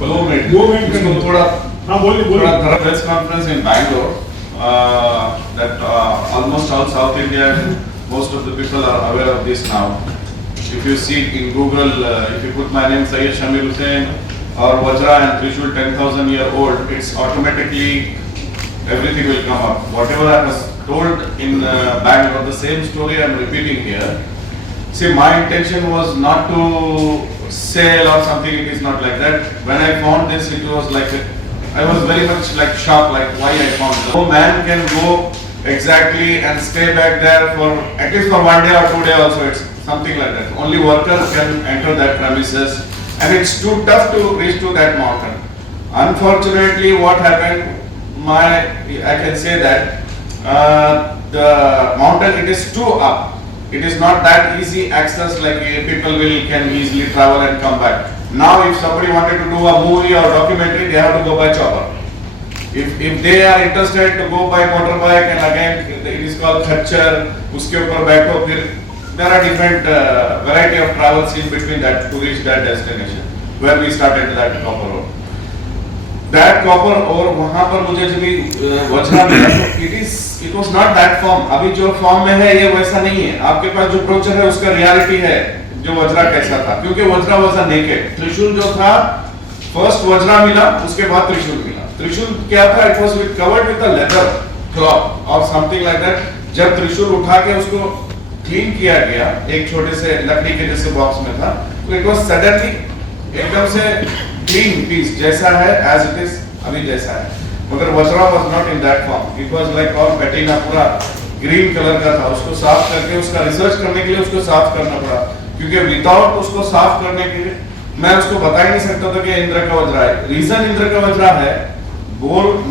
2 minute इसको थोड़ा थोड़ा press conference in Bangalore that almost all South India and most of the people are aware of this now. If you see in Google, if you put my name Syed Shamil Hussain or Vajra and Trishul 10,000 year old, it's automatically everything will come up. Whatever I was told in Bangalore, the same story I am repeating here. See, my intention was not to sell or something. It is not like that. When I found this, it was like I was very much like shocked, like why I found this. No man can go exactly and stay back there for at least for 1 day or 2 days also. It's something like that. Only workers can enter that premises, and it's too tough to reach to that mountain. Unfortunately, what happened? I can say that the mountain, it is too up. It is not that easy access like people can easily travel and come back. Now if somebody wanted to do a movie or documentary, they have to go by chopper. If they are interested to go by motorbike, and again it is called खच्चर, उसके ऊपर बैठो, फिर there are different variety of travels in between that to reach that destination where we started that copper road. That copper और वहाँ पर मुझे जब वज्रा मिला तो it was not that form. अभी जो फॉर्म में है ये वैसा नहीं है. आपके पास जो ब्रोचर है उसका रियलिटी है जो वज्रा कैसा था, क्योंकि वज्रा वाज अ नेकेड. त्रिशूल जो था, फर्स्ट वज्रा मिला, उसके बाद त्रिशूल मिला. त्रिशूल क्या था? It was covered with a leather cloth और समथिंग लाइक दैट. जब त्रिशूल उठा के उसको क्लीन किया गया एक छोटे से लकड़ी के जैसे बॉक्स में था, तो इट वाज सडनली एकदम से क्लीन पीस जैसा है, एज इट इज अभी जैसा है. मगर Vajra was not in that form. It was like all patina, पूरा ग्रीन कलर का था. उसको साफ करके, उसका रिसर्च करने के लिए उसको साफ करना पड़ा, क्योंकि विदाउट उसको साफ करने के लिए मैं उसको बता ही नहीं सकता था कि इंद्र का वज्रा है. रीजन इंद्र का वज्रा है,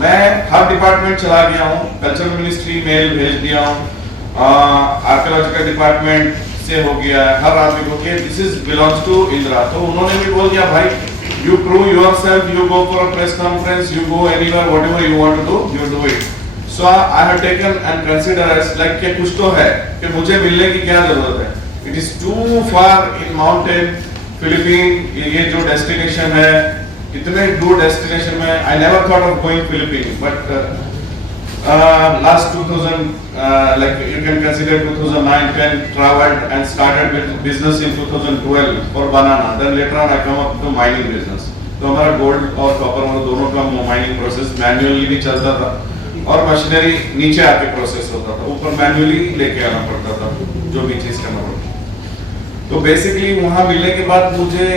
मैं हर डिपार्टमेंट चला गया हूँ, कल्चरल मिनिस्ट्री मेल भेज दिया हूँ, आर्कियोलॉजिकल डिपार्टमेंट से हो गया है, हर आदमी को कि this is belongs to Indira. तो उन्होंने भी बोल दिया, भाई you prove yourself, you go for a press conference, you go anywhere, whatever you want to do, you do it. So I have taken and consider as like कि कुछ तो है कि मुझे मिलने की क्या जरूरत है. It is too far in mountain, Philippines. ये जो destination है, इतने दूर destination में, I never thought of going Philippines, but last 2000, like you can consider 2009-10, traveled and started with business in 2012 for banana. Then later on I come up to mining business. तो हमारा gold और copper और दोनों का mining process manually भी चलता था और मशीनरी नीचे आके प्रोसेस होता था, ऊपर मैन्युअली लेके आना पड़ता था जो भी चीज करना पड़ता. तो बेसिकली वहाँ मिलने के बाद मुझे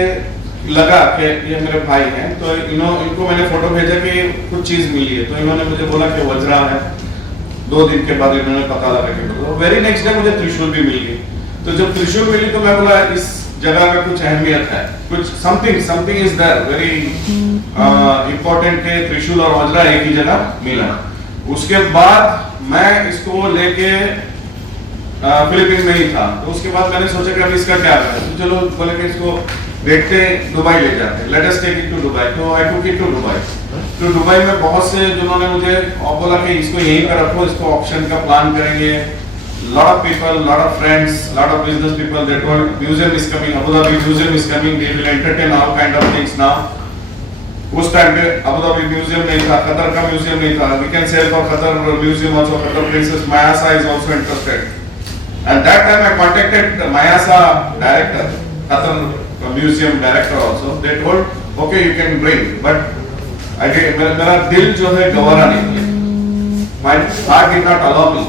लगा कि ये मेरे भाई हैं, तो इनको मैंने फोटो भेजा कि कुछ चीज मिली है. तो इन्होंने मुझे बोला कि वज्रा है. 2 दिन के बाद इन्होंने पता लगा कि वेरी नेक्स्ट डे मुझे त्रिशूल भी मिल गई. तो जब त्रिशूल मिली तो मैं बोला इस जगह का कुछ अहमियत है, कुछ something is there very important के त्रिशूल और वज्रा एक ही जगह मिला. उसके बाद मैं इसको लेके फिलीपींस में ही था. तो उसके बाद मैंने सोचा कि अब इसका क्या करें. तो चलो बोले कि इसको देखते दुबई ले जाते, let us take it to Dubai. तो I took it to Dubai. तो दुबई में बहुत से जिन्होंने मुझे बोला कि इसको यहीं पर रखो, इसको ऑप्शन का प्लान करेंगे. lot of people, lot of friends, lot of business people, they told museum is coming, Abu Dhabi museum is coming, they will entertain all kind of things now. उस टाइम पे Abu Dhabi museum नहीं था, Qatar का museum नहीं था. We can sell for Qatar museum also. Qatar princess Mayasa is also interested. And that time I contacted the Mayasa director, Qatar museum director also. They told, okay you can bring, but I did, मेरा दिल जो है गवारा नहीं है. My heart did not allow me.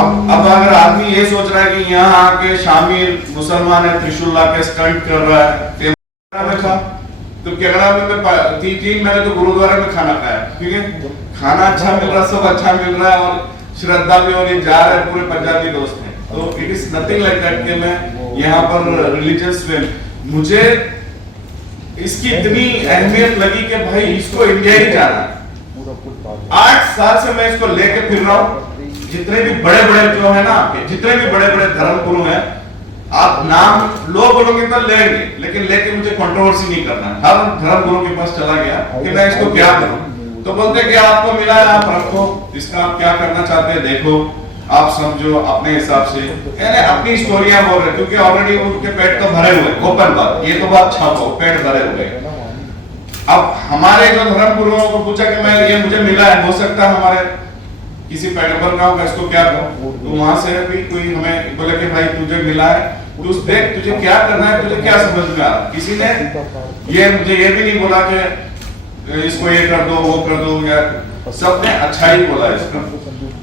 अब अगर आदमी ये सोच रहा है कि यहाँ आके शामिर मुसलमान है, त्रिशूल लाके स्टंट कर रहा है, तो केरला में मैं 3 महीने तो गुरुद्वारे में खाना खाया, क्योंकि खाना अच्छा मिल रहा, सब अच्छा मिल रहा है और श्रद्धा भी हो रही, जा रहे हैं, पूरे पंजाबी दोस्त हैं. तो it is nothing like that कि मैं यहाँ पर रिलीजियस वे मुझे इसकी इतनी अहमियत लगी कि भाई इसको इंडिया ही जाना है. 8 साल से मैं इसको लेके फिर रहा हूँ. जितने भी बड़े बड़े जो है ना आपके, जितने भी बड़े बड़े धर्म गुरु हैं, आप नाम लोग बोलोगे तो लेंगे, लेकिन लेके मुझे कंट्रोवर्सी नहीं करना है. हर धर्म गुरु के पास चला गया कि मैं इसको क्या करूं, तो बोलते कि आपको मिला है आप रखो, इसका आप क्या करना चाहते हैं देखो, आप समझो अपने हिसाब से. यानी अपनी स्टोरियां बोल रहे, क्योंकि ऑलरेडी उनके पेट तो भरे हुए, ओपन बात, ये तो बात छापो, पेट भरे हुए. अब हमारे जो धर्म गुरुओं को पूछा कि मैं ये मुझे मिला है, हो सकता है हमारे किसी पैगंबर का होगा, इसको क्या कहूं, तो वहां से भी कोई हमें बोले कि भाई तुझे मिला है, तू देख तुझे क्या करना है, तुझे क्या समझ में आ रहा। किसी ने ये मुझे ये भी नहीं बोला कि इसको ये कर दो वो कर दो, या सबने अच्छा ही बोला इसका।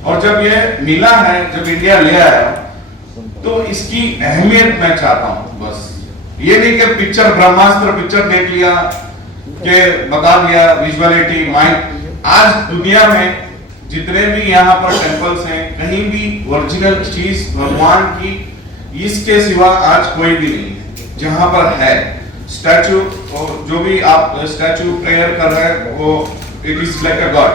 और जब ये मिला है, जब इंडिया ले आया, तो इसकी अहमियत मैं चाहता हूं। बस ये नहीं कि पिक्चर ब्रह्मास्त्र पिक्चर देख लिया कि बता दिया विजुअलिटी माइंड। आज दुनिया में जितने भी यहाँ पर टेम्पल्स हैं, कहीं भी ओरिजिनल चीज भगवान की इसके सिवा आज कोई भी नहीं है। जहां पर है स्टैचू, जो भी आप स्टैचू प्रेयर कर रहे हैं, वो it is like a God.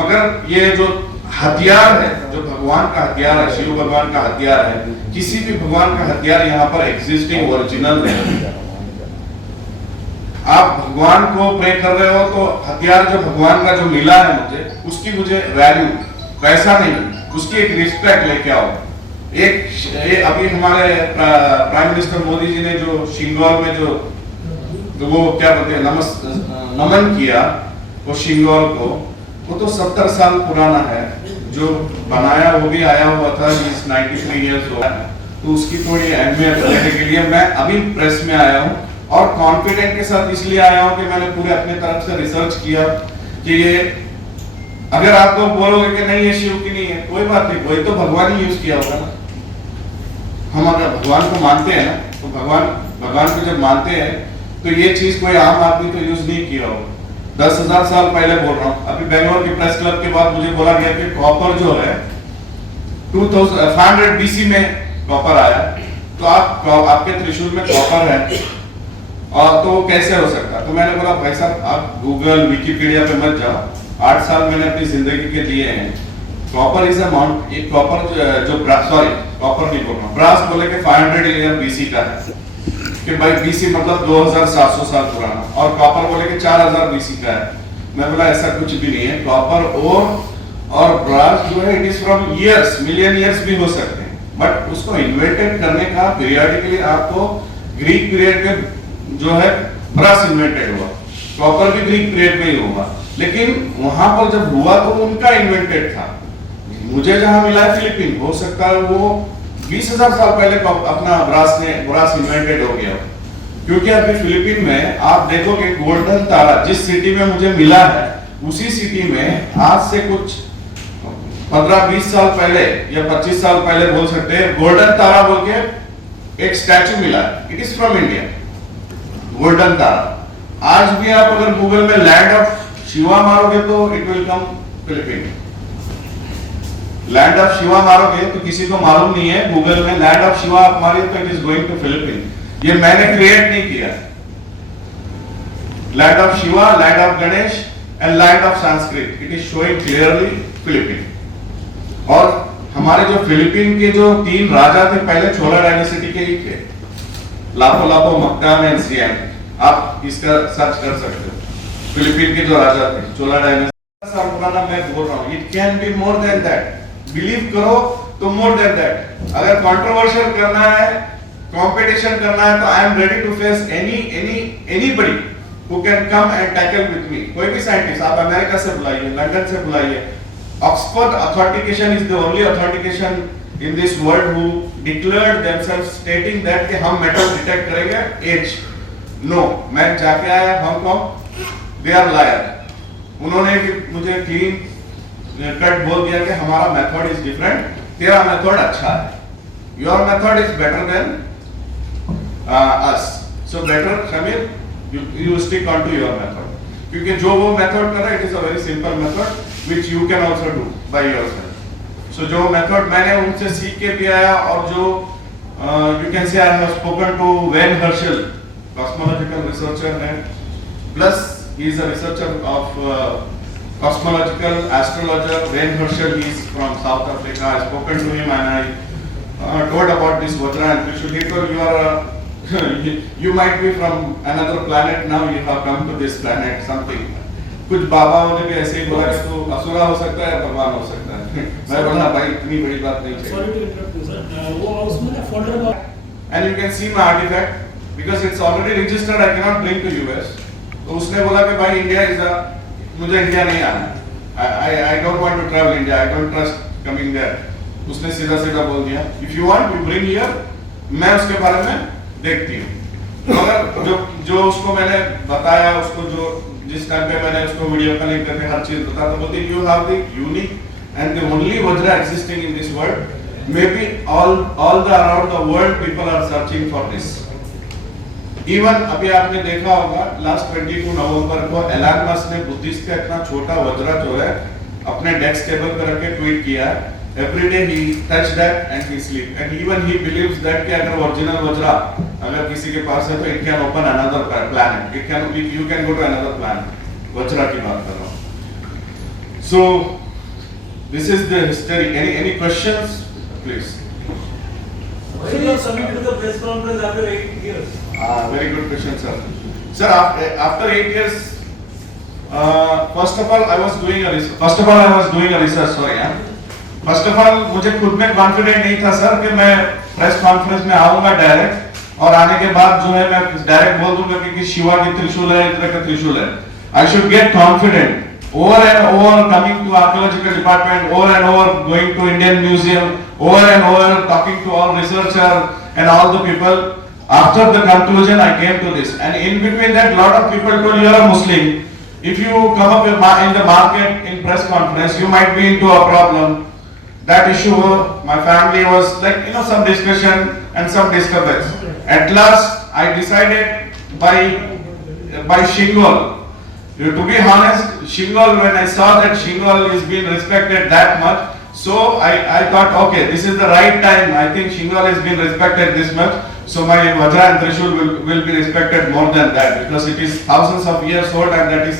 मगर ये जो हथियार है, जो भगवान का हथियार है, शिव भगवान का हथियार है, किसी भी भगवान का हथियार यहाँ पर एग्जिस्टिंग ओरिजिनल नहीं है। आप भगवान को प्रे कर रहे हो तो हथियार जो भगवान का जो मिला है मुझे, उसकी मुझे वैल्यू पैसा नहीं, उसकी एक रिस्पेक्ट लेके आओ। एक अभी हमारे प्राइम मिनिस्टर मोदी जी ने जो शिंगौल में जो वो क्या बोलते हैं नमन किया वो शिंगौल को, वो तो 70 साल पुराना है। जो बनाया वो भी आया हुआ था, 93 इयर्स हो, तो उसकी थोड़ी अहमियत लेने के लिए मैं अभी प्रेस में आया हूँ, और कॉन्फिडेंट के साथ इसलिए आया हूँ कि मैंने पूरे अपने तरफ से रिसर्च किया कि ये, अगर आप लोग बोलोगे कि नहीं ये शिव की नहीं है, कोई बात नहीं, कोई तो भगवान ही यूज किया होगा ना। हम अगर भगवान को मानते हैं ना, तो भगवान को जब मानते हैं तो ये चीज कोई आम आदमी तो यूज नहीं किया होगा। 10,000 साल पहले बोल रहा हूँ। अभी बेंगलोर की प्रेस क्लब के बाद मुझे बोला गया कि कॉपर जो है 2500 BC में कॉपर आया, तो आपके त्रिशूल में कॉपर है, और तो वो कैसे हो सकता। तो मैंने बोला भाई साहब आप गूगल विकिपीडिया पे मत जाओ, 8 साल मैंने अपनी जिंदगी के दिए हैं। कॉपर इज अमाउंट, एक कॉपर जो सॉरी कॉपर नहीं बोल रहा, ब्रास बोले कि 500 ईयर BC का है, कि भाई BC मतलब 2700 साल पुराना, और कॉपर बोले कि 4000 BC का है। मैं बोला ऐसा कुछ भी नहीं है। कॉपर और ब्रास जो है it is from years, million years भी हो सकते हैं, बट उसको इन्वेंटेड करने का पीरियडिकली आपको ग्रीक पीरियड में जो है ब्रास इन्वेंटेड हुआ, कॉपर भी ग्रीक पीरियड में ही हुआ, लेकिन वहां पर जब हुआ तो उनका इन्वेंटेड था। मुझे जहां मिला है फिलीपीन, हो सकता है वो 20,000 साल पहले अपना ब्रास इन्वेंटेड हो गया, क्योंकि अभी फिलीपीन में आप देखोगे गोल्डन तारा जिस सिटी में मुझे मिला है, उसी सिटी में आज से कुछ 15-20 साल पहले या 25 साल पहले बोल सकते हैं, गोल्डन तारा बोल के एक स्टैचू मिला है। It is from India, golden Tara. आज भी आप अगर गूगल में लैंड ऑफ शिवा मारोगे तो it will come Philippine. Land of Shiva मारोगे तो किसी को मालूम नहीं है, गूगल में लैंड ऑफ शिवा आप मारिए तो it is going to Philippine. ये मैंने क्रिएट नहीं किया। Land of Shiva, land of Ganesh and land of Sanskrit, it is showing clearly Philippine. और हमारे जो फिलीपीन के जो 3 राजा थे पहले, चोला डायनेस्टी के ही थे, लापो मक्तान एंड सियाम। आप इसका सर्च कर सकते हो। फिलीपीन के जो राजा थे, चोला डायनेस्टी साल पुराना मैं बोल रहा हूँ। It can be more than that, believe करो तो मोर देन दैट। अगर कंट्रोवर्शियल करना है, कंपटीशन करना है, तो I am ready to face anybody who can come and tackle with me. कोई भी साइंटिस्ट आप अमेरिका से बुलाइए, लंदन से बुलाइए। Oxford authentication is the only authentication in this world who declared themselves stating that कि हम मेटल डिटेक्ट करेंगे एज। नो, मैं जाके आया हांगकांग, दे आर लायर। उन्होंने मुझे क्लीन कट बोल दिया कि हमारा मेथड इज डिफरेंट, तेरा मेथड अच्छा है, your method is better than us, so better Shamir you stick on to your method, क्योंकि जो वो मेथड कर रहा है it is a very simple method which you can also do by yourself। So जो मेथड मैंने उनसे सीख के भी आया, और जो you can say I have spoken to Wayne Herschel, cosmological researcher है, plus he is a researcher of cosmological astrologer Wayne Herschel. He is from South Africa. I spoken to him and I told about this Vajra and Trishul. He told you are you might be from another planet now. You have come to this planet something. कुछ बाबाओं ने भी ऐसे ही बोला कि तू असुरा हो सकता है, भगवान हो सकता है। मैं बोला भाई इतनी बड़ी बात नहीं चाहिए। Sorry to interrupt you, sir. वो उसमें ना folder and you can see my artifact because it's already registered, I cannot bring to US. तो उसने बोला कि भाई इंडिया इज मुझे इंडिया नहीं आना, I don't want to travel India, I don't trust coming there. उसने सीधा सीधा बोल दिया if you want you bring here, मैं उसके बारे में देखती हूँ। मगर जो उसको मैंने बताया, उसको जो जिस टाइम पे मैंने उसको वीडियो कॉलिंग करके हर चीज बताता, बोलती you have the unique and the only Vajra existing in this world. Maybe all the around the world people are searching for this. Even अभी आपने देखा होगा लास्ट 22 नवंबर को एलन मस्क ने बुद्धिस्ट का इतना छोटा वज्रा जो है अपने डेस्क टेबल पर रख के ट्वीट किया, every day he touch that and he sleep and even he believes that कि अगर ओरिजिनल वज्रा अगर किसी के पास है तो it can open another planet, you can go to another planet. Vajra की बात कर रहा हूँ। So this is the history. Any questions, please? Why you are coming to the press conference after 8 years? Very good question, sir. Sir, after 8 years, first of all, I was doing a research. Sorry, yeah. First of all, मुझे खुद में confident नहीं था sir कि मैं press conference में आऊँगा direct और आने के बाद जो है मैं डायरेक्ट बोल दूँगा कि शिवा की त्रिशूल है, इधर का त्रिशूल है. I should get confident. Over and over coming to archaeological department, over and over going to Indian Museum, over and over talking to all researchers and all the people. After the conclusion, I came to this. And in between that, lot of people told you are a Muslim. If you come up in the market in press conference, you might be into a problem. That issue, my family was like, some discussion and some disturbance. At last, I decided by Shingol. To be honest, Shingol, when I saw that Shingol is being respected that much, so I thought, okay, this is the right time. I think Shingol is being respected this much, so my Vajra and Trishul will be respected more than that because it is thousands of years old and that is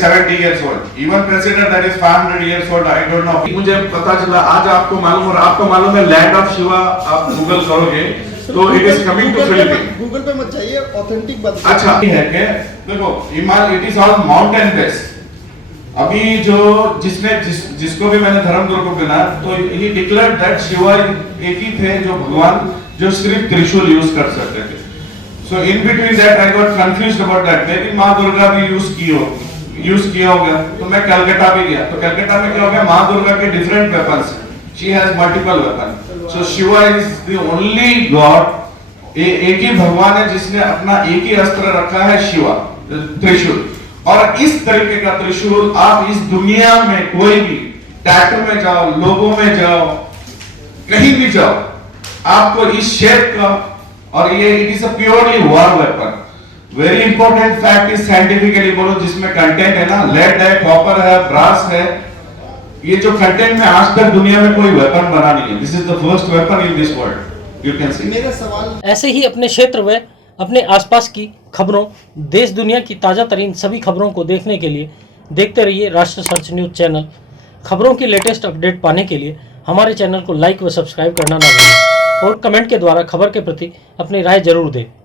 70 years old. Even President that is 500 years old, I don't know. मुझे पता चला आज आपको मालूम और आपको मालूम है लैंड ऑफ शिवा, आप गूगल करोगे तो it is coming to Philippines. Google पे मत जाइए, ऑथेंटिक बात अच्छा है कि देखो Himalaya it is all mountain based. अभी जो जिसको भी मैंने धर्मगुरु को गिना तो ही डिक्लेयर्ड दैट शिवा एक ही थे जो भगवान जो सिर्फ त्रिशूल यूज कर सकते थे। So in between that I got confused about that. Maybe मां दुर्गा भी यूज किया होगा। तो मैं कलकत्ता भी गया तो कलकत्ता में क्या हो गया, मां दुर्गा के different weapons, she has multiple weapon. So Shiva is the only God, एक ही भगवान है जिसने अपना एक ही अस्त्र रखा है, शिवा त्रिशूल। और इस तरीके का त्रिशूल आप इस दुनिया में कोई भी टैटू में जाओ, लोगों में जाओ, कहीं भी जाओ, आपको इस शेप का, और ये it is a purely war weapon. Very important fact is scientifically बोलो जिसमें कंटेंट है ना, लेड है, कॉपर है, ब्रास है, ये जो कंटेंट में आज तक दुनिया में कोई वेपन बना नहीं है। This is the first weapon in this world, you can see. मेरा सवाल ऐसे ही अपने क्षेत्र व अपने आसपास की खबरों, देश दुनिया की ताज़ा तरीन सभी खबरों को देखने के लिए देखते रहिए राष्ट्र सर्च न्यूज़ चैनल। खबरों की लेटेस्ट अपडेट पाने के लिए हमारे चैनल को लाइक व सब्सक्राइब करना ना भूलें और कमेंट के द्वारा खबर के प्रति अपनी राय जरूर दें।